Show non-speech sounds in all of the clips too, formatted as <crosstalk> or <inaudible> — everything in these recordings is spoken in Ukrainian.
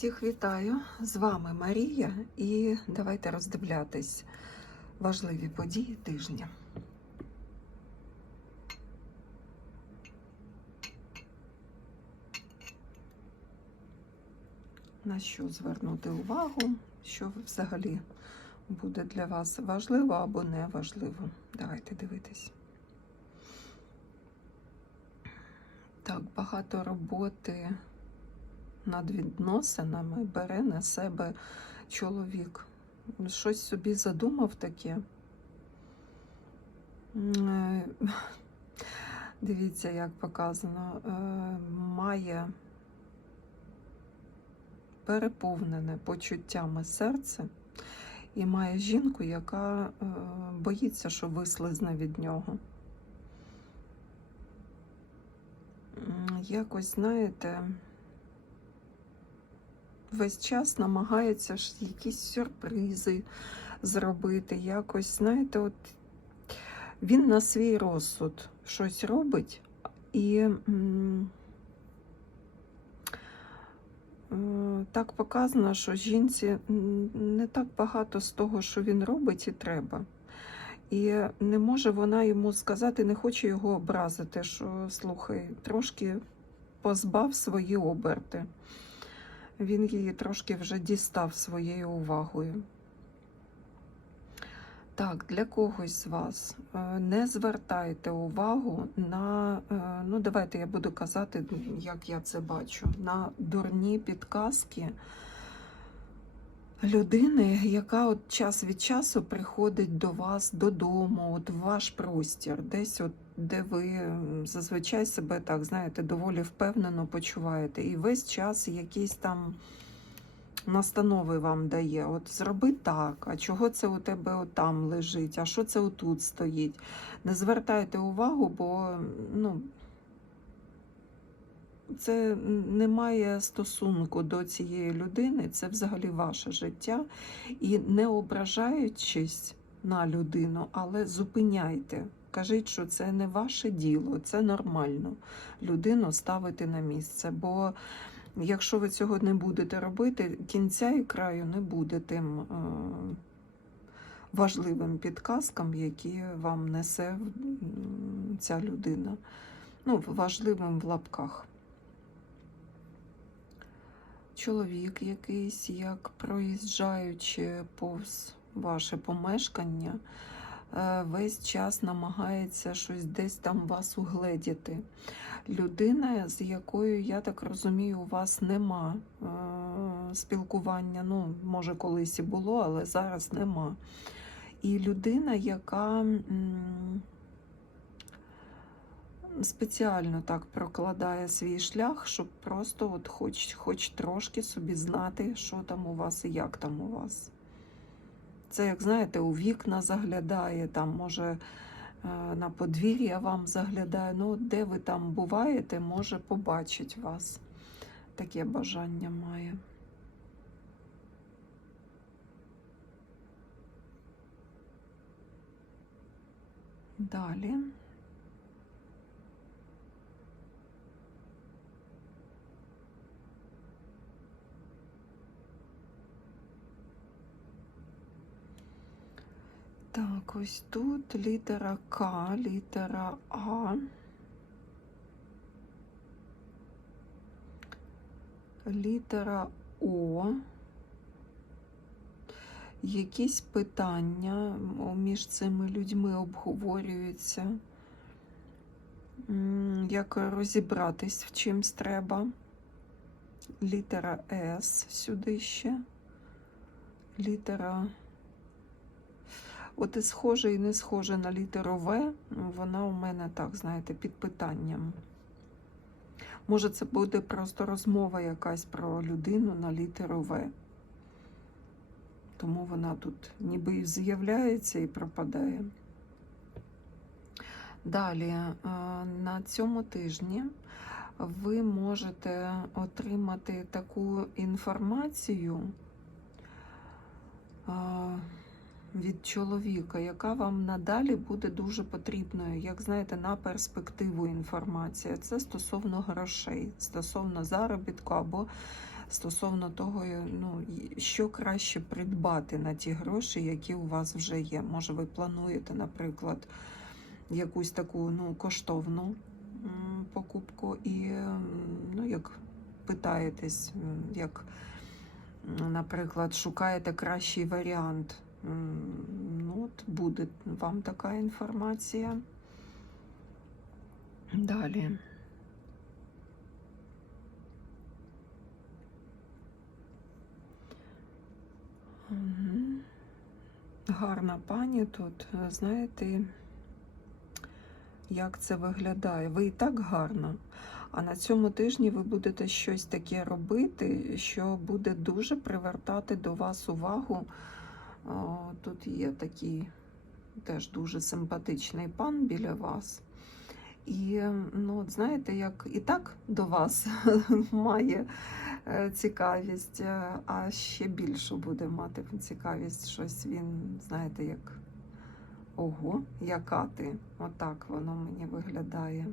Всіх вітаю! З вами Марія, і давайте роздивлятись важливі події тижня. На що звернути увагу, що взагалі буде для вас важливо або не важливо. Давайте дивитись. Так, багато роботи над відносинами бере на себе чоловік. Щось собі задумав таке. Е, <laughs> Дивіться, як показано, е, має переповнене почуттями серце і має жінку, яка е, боїться, що вислизне від нього. Якось, знаєте, весь час намагається ж якісь сюрпризи зробити. Якось, знаєте, от він на свій розсуд щось робить і е, так показано, що жінці не так багато з того, що він робить, і треба. І не може вона йому сказати, не хоче його образити, що слухай, трошки позбав свої оберти. Він її трошки вже дістав своєю увагою. Так, для когось з вас е, не звертайте увагу на, е, ну давайте я буду казати, як я це бачу, на дурні підказки людини, яка от час від часу приходить до вас додому, от в ваш простір, десь от де ви зазвичай себе так, знаєте, доволі впевнено почуваєте. І весь час якісь там настанови вам дає. От зроби так, а чого це у тебе отам лежить, а що це отут стоїть. Не звертайте увагу, бо ну, це не має стосунку до цієї людини, це взагалі ваше життя. І не ображаючись на людину, але зупиняйте. Кажіть, що це не ваше діло, це нормально людину ставити на місце. Бо якщо ви цього не будете робити, кінця і краю не буде тим е, важливим підказкам, які вам несе ця людина. Ну, важливим в лапках. Чоловік якийсь, як проїжджаючи повз ваше помешкання, е, весь час намагається щось десь там вас угледіти. Людина, з якою, я так розумію, у вас нема е, спілкування. Ну, може, колись і було, але зараз нема. І людина, яка спеціально так прокладає свій шлях, щоб просто от хоч, хоч трошки собі знати, що там у вас і як там у вас. Це, як знаєте, у вікна заглядає, там, може, е, на подвір'я вам заглядає. Ну, де ви там буваєте, може побачить вас. Таке бажання має. Далі. Так, ось тут літера К, літера А. Літера О. Якісь питання між цими людьми обговорюються. Як розібратись в чимсь треба. Літера С сюди ще. Літера От і схоже, і не схоже на літеру В, вона у мене так, знаєте, під питанням. Може, це буде просто розмова якась про людину на літеру В. Тому вона тут ніби і з'являється і пропадає. Далі, е, на цьому тижні ви можете отримати таку інформацію. Від чоловіка, яка вам надалі буде дуже потрібною, як знаєте, на перспективу інформація. Це стосовно грошей, стосовно заробітку або стосовно того, ну, що краще придбати на ті гроші, які у вас вже є. Може, ви плануєте, наприклад, якусь таку ну, коштовну покупку, і ну, як питаєтесь, як, наприклад, шукаєте кращий варіант. Ну, от буде вам така інформація. Далі. Гарна пані тут. Знаєте, як це виглядає? Ви і так гарна. А на цьому тижні ви будете щось таке робити, що буде дуже привертати до вас увагу. О, Тут є такий теж дуже симпатичний пан біля вас. І ну, от знаєте, як і так до вас <laughs> має е, цікавість, е, а ще більшу буде мати цікавість. Щось він, знаєте, як ого, яка ти. Отак воно мені виглядає.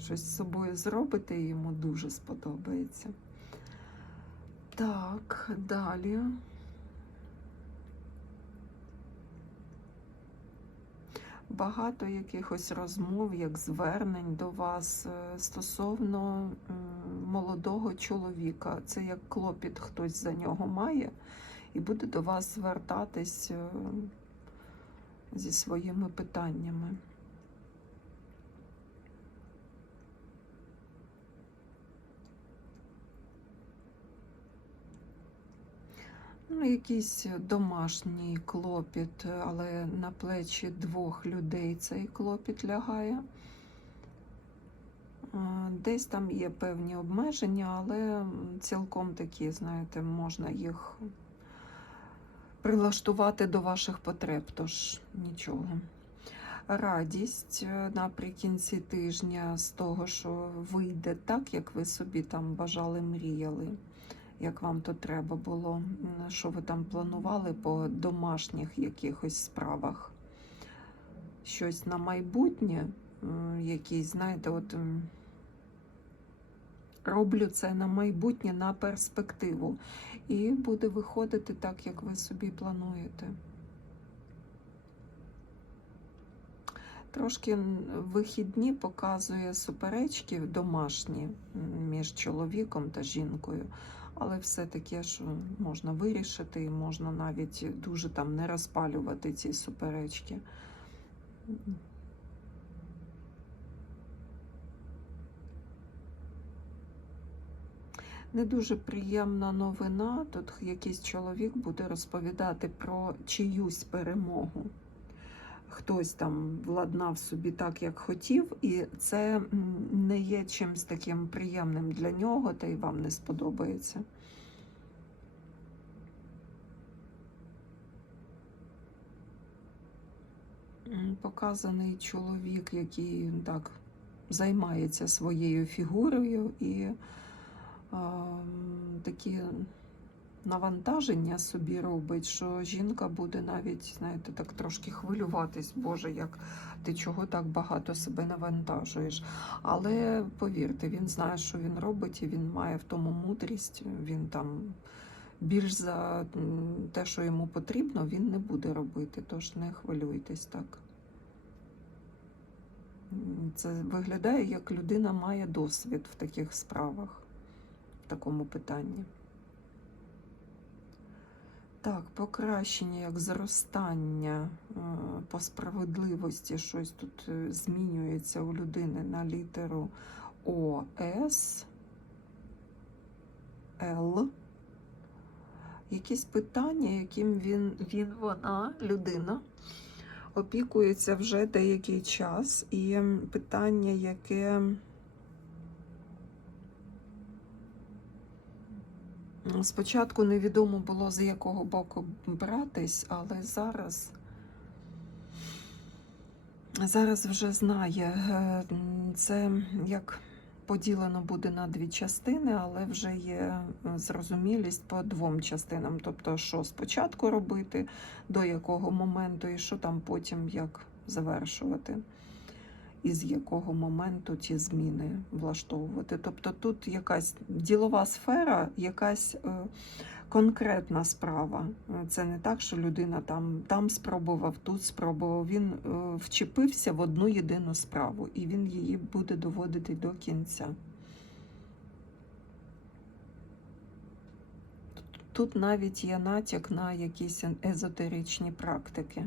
Щось з собою зробите, і йому дуже сподобається. Так, далі. Багато якихось розмов, як звернень до вас е, стосовно молодого чоловіка. Це як клопіт хтось за нього має і буде до вас звертатись е, зі своїми питаннями. Ну, якийсь домашній клопіт, але на плечі двох людей цей клопіт лягає. Десь там є певні обмеження, але цілком такі, знаєте, можна їх прилаштувати до ваших потреб, тож нічого. Радість е, наприкінці тижня з того, що вийде так, як ви собі там бажали, мріяли як вам то треба було, що ви там планували по домашніх якихось справах. Щось на майбутнє, якісь, знаєте, от роблю це на майбутнє, на перспективу. І буде виходити так, як ви собі плануєте. Трошки вихідні показує суперечки домашні між чоловіком та жінкою. Але все таке, що можна вирішити, можна навіть дуже там не розпалювати ці суперечки. Не дуже приємна новина. Тут якийсь чоловік буде розповідати про чиюсь перемогу. Хтось там владнав собі так, як хотів, і це не є чимось таким приємним для нього, та й вам не сподобається. Показаний чоловік, який так займається своєю фігурою і м, такі навантаження собі робить, що жінка буде навіть, знаєте, так трошки хвилюватись, Боже, як ти чого так багато себе навантажуєш. Але повірте, він знає, що він робить, і він має в тому мудрість. Він там більш за те, що йому потрібно, він не буде робити. Тож не хвилюйтесь так. Це виглядає, як людина має досвід в таких справах, в такому питанні. Так, покращення, як зростання е, по справедливості, щось тут е, змінюється у людини на літеру О, С, Л. Якісь питання, яким він, він, вона, людина, опікується вже деякий час. І питання, яке Спочатку невідомо було, з якого боку братись, але зараз, зараз вже знає. Е, Це як поділено буде на дві частини, але вже є зрозумілість по двом частинам. Тобто, що спочатку робити, до якого моменту, і що там потім як завершувати. І з якого моменту ті зміни влаштовувати. Тобто тут якась ділова сфера, якась е, конкретна справа. Це не так, що людина там, там спробував, тут спробував. Він е, вчепився в одну єдину справу, і він її буде доводити до кінця. Тут навіть є натяк на якісь езотеричні практики.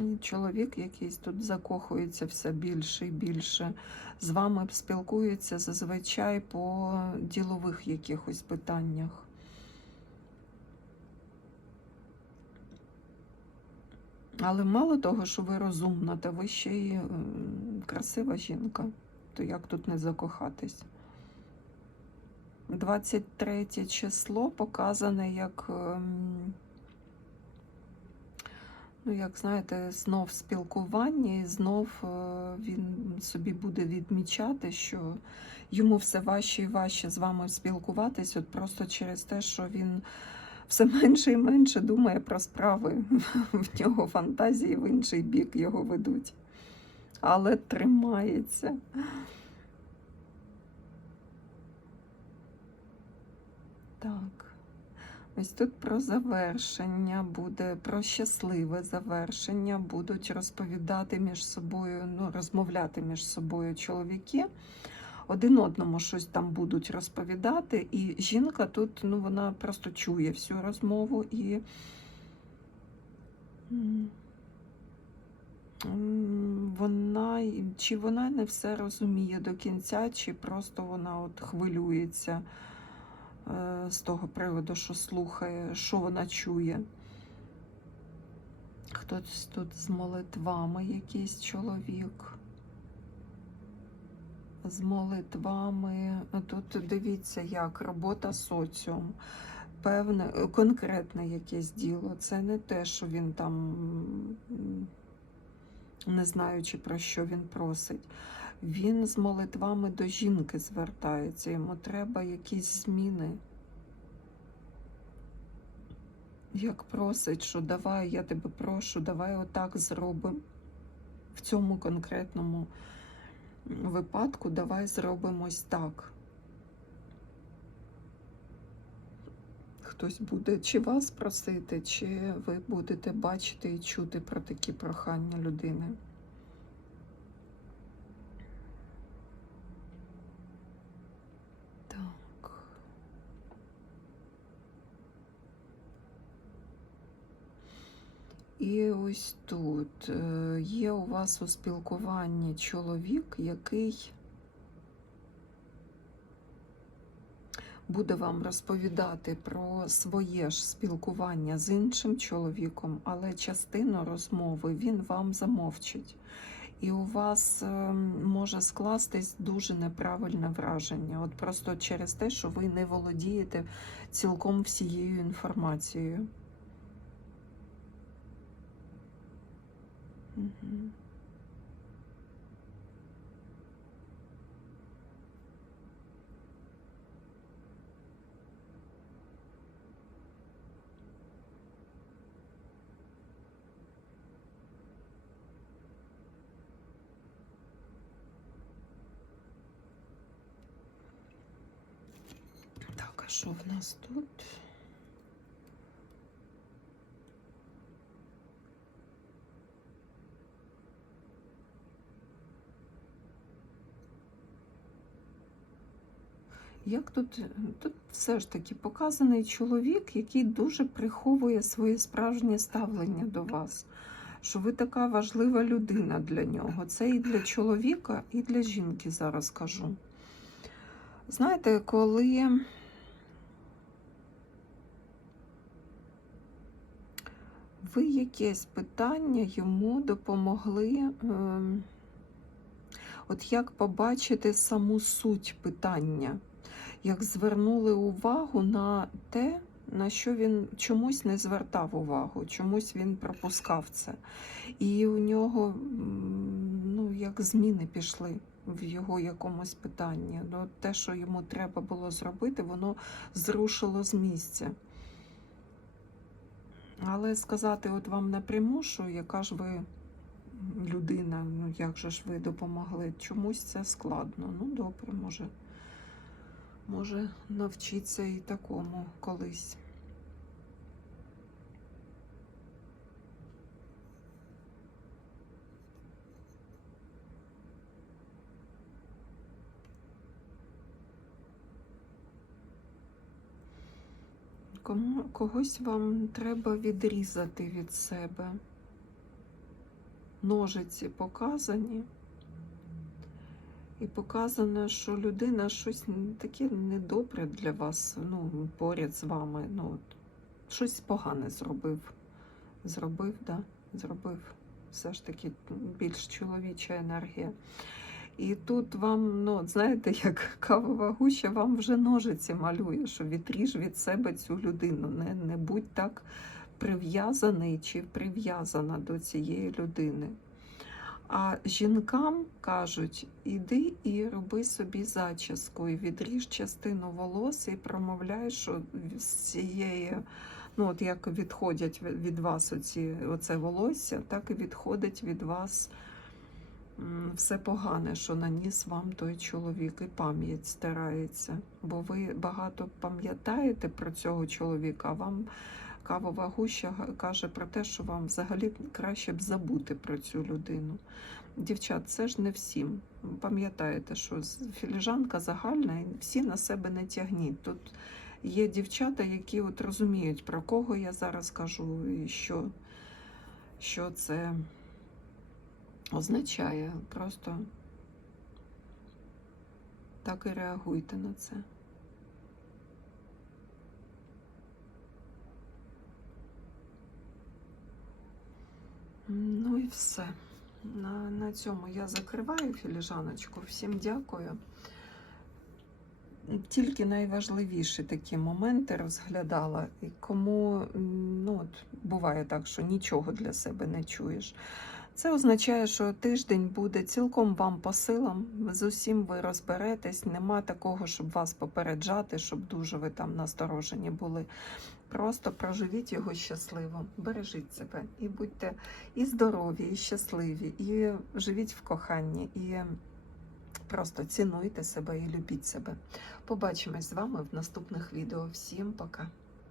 І Чоловік якийсь тут закохується все більше і більше. З вами спілкується зазвичай по ділових якихось питаннях. Але мало того, що ви розумна, та ви ще й е, красива жінка. То як тут не закохатись? 23 число показане як, ем, ну, як знаєте, знов спілкування, і знов е, він собі буде відмічати, що йому все важче і важче з вами спілкуватись, от просто через те, що він все <laughs> менше і менше думає про справи. В нього фантазії в інший бік його ведуть. Але тримається. Так. Ось тут про завершення буде, про щасливе завершення будуть розповідати між собою, ну, розмовляти між собою чоловіки. Один одному щось там будуть розповідати, і жінка тут ну, вона просто чує всю розмову і вона чи вона не все розуміє до кінця, чи просто вона от хвилюється з того приводу, що слухає, що вона чує. Хтось тут з молитвами якийсь чоловік з молитвами. Тут дивіться, як робота соціум. Певне, конкретне якесь діло. Це не те, що він там, не знаючи про що він просить. Він з молитвами до жінки звертається, йому треба якісь зміни. Як просить, що давай, я тебе прошу, давай отак зробимо в цьому конкретному випадку давай зробимо ось так. Хтось буде чи вас просити, чи ви будете бачити і чути про такі прохання людини. Так. І ось тут е, є у вас у спілкуванні чоловік, який буде вам розповідати про своє ж спілкування з іншим чоловіком, але частину розмови він вам замовчить. І у вас е, може скластись дуже неправильне враження. От просто через те, що ви не володієте цілком всією інформацією. Мгм. Так, а що в нас тут? Як тут, тут все ж таки показаний чоловік, який дуже приховує своє справжнє ставлення до вас, що ви така важлива людина для нього. Це і для чоловіка, і для жінки зараз кажу. Знаєте, коли ви якесь питання йому допомогли. ем, От як побачити саму суть питання, як звернули увагу на те, на що він чомусь не звертав увагу, чомусь він пропускав це. І у нього ну, як зміни пішли в його якомусь питанні. Ну, те, що йому треба було зробити, воно зрушило з місця. Але сказати от вам напряму, що яка ж ви людина, ну як же ж ви допомогли, чомусь це складно. Ну, добре, може, може навчитися і такому колись. Кому, когось вам треба відрізати від себе. Ножиці показані. І показано, що людина щось таке недобре для вас, ну, поряд з вами. Ну, щось погане зробив. Зробив, да? Зробив. Все ж таки більш чоловіча енергія. І тут вам, ну, знаєте, як <laughs> кавова гуща, вам вже ножиці малює, що відріж від себе цю людину. Не, не будь так прив'язаний чи прив'язана до цієї людини. А жінкам кажуть, іди і роби собі зачіску, і відріж частину волос і промовляй, що з цієї, ну от як відходять від вас оці, оце волосся, так і відходить від вас все погане, що наніс вам той чоловік, і пам'ять стирається. Бо ви багато пам'ятаєте про цього чоловіка, вам кавова гуща каже про те, що вам взагалі краще б забути про цю людину. Дівчат, це ж не всім. Пам'ятаєте, що філіжанка загальна, і всі на себе не тягніть. Тут є дівчата, які от розуміють, про кого я зараз кажу, і що, що це означає. Просто так і реагуйте на це. Ну і все. На, на цьому я закриваю філіжаночку. Всім дякую. Тільки найважливіші такі моменти розглядала. І кому ну, от, буває так, що нічого для себе не чуєш. Це означає, що тиждень буде цілком вам по силам. З усім ви розберетесь. Нема такого, щоб вас попереджати, щоб дуже ви там насторожені були. Просто проживіть його щасливо, бережіть себе і будьте і здорові, і щасливі, і живіть в коханні, і просто цінуйте себе і любіть себе. Побачимось з вами в наступних відео. Всім пока!